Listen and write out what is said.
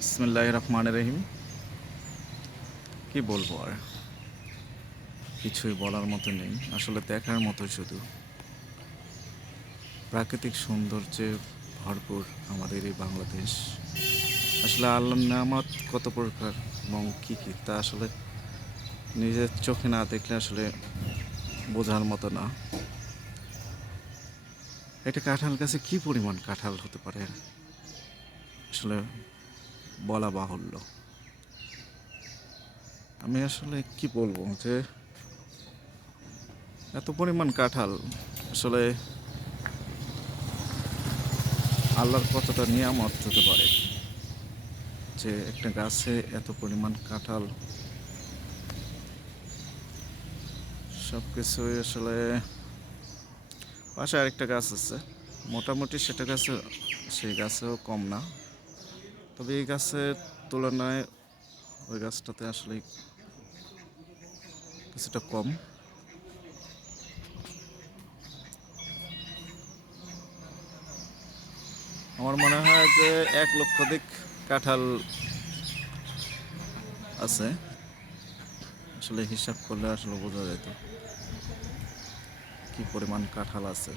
বিসমিল্লাহির রহমানির রহিম। কি বলবো আর, কিছুই বলার মতো নেই। আসলে দেখার মতো শুধু প্রাকৃতিক সৌন্দর্যে ভরপুর আমাদের এই বাংলাদেশ। আসলে আল্লাহর নেয়ামত কত প্রকার এবং কী কী তা আসলে নিজের চোখে না দেখলে আসলে বোঝার মতো না। এটা কাঁঠাল গাছে কী পরিমাণ কাঁঠাল হতে পারে আসলে বলা বাহুল্য। আমি আসলে কি বলবো যে এত পরিমাণ কাঁঠাল আসলে আল্লাহর কতটা নিয়ামত হতে পারে যে একটা গাছে এত পরিমাণ কাঁঠাল। সব কিছুই আসলে পাশে আরেকটা গাছ আছে, মোটামুটি সেটা গাছে সেই গাছেও কম না, তবে এই গাছের তুলনায় ওই গাছটাতে আসলে কিছুটা কম। আমার মনে হয় যে 1 লক্ষাধিক কাঁঠাল আছে। আসলে হিসাব করলে আসলে বোঝা যেত কি পরিমাণ কাঁঠাল আছে।